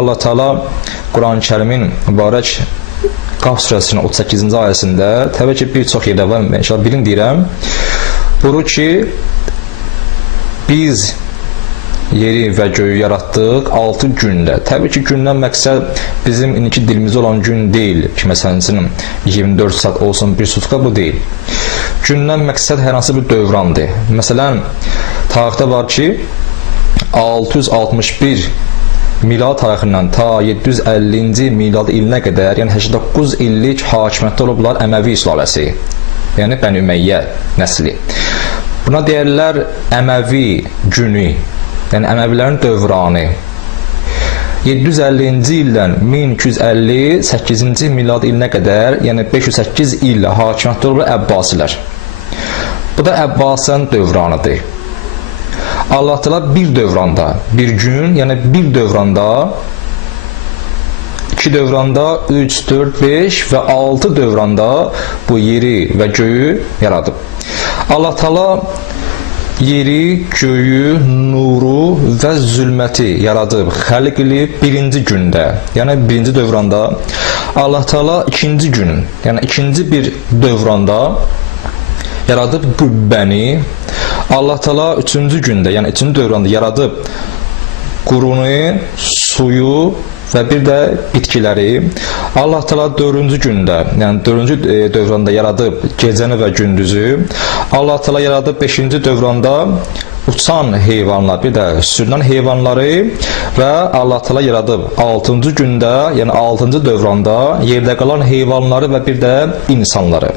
Allah Teala Quran-Kərimin mübarək Qaf surəsinin 38-ci ayəsində ki, bir çox yerdə var, inşallah birini deyirəm. Buyurur ki, biz yeri və göyü yaratdıq 6 gündə. Təbii ki, gündən məqsəd bizim indiki dilimizdə olan gün deyil ki, məsələn, üçün 24 saat olsun bir sutka bu deyil. Gündən məqsəd hər hansı bir dövrandır. Məsələn, tarixdə var ki, 661 milad tarixindən ta 750-ci milad ilinə qədər, yəni 89 illik hakimiyyətdə olublar Əməvi sülaləsi. Yəni Bəni Ümeyyə nəsli. Buna deyirlər Əməvi günü, yəni Əməvilərin dövranı. 750-ci ildən 1258-ci milad ilinə qədər, yəni 508 il hakimiyyətdə olublar Əbbasilər. Bu da Əbbasən dövranıdır. Allah Teala bir dövranda, bir gün, yəni bir dövranda, iki dövranda, 3, 4, 5 və 6 dövranda bu yeri və göyü yaradıb. Allah Teala yeri, göyü, nuru və zülməti yaradıb, xəlq edib birinci gündə, yəni birinci dövranda. Allah Teala ikinci gün, yəni ikinci bir dövranda yaradıb qübbəni. Allah Teala üçüncü gündə, yəni üçüncü dövranda yaradıb qurunu, suyu və bir də bitkiləri. Allah Teala dördüncü gündə, yəni dördüncü e, dövranda yaradıb gecəni və gündüzü. Allah Teala yaradıb beşinci dövranda uçan heyvanlar, bir də sürünən heyvanları və Allah Teala yaradıb 6-cı gündə, yəni 6-cı dövranda yerdə qalan heyvanları və bir də insanları.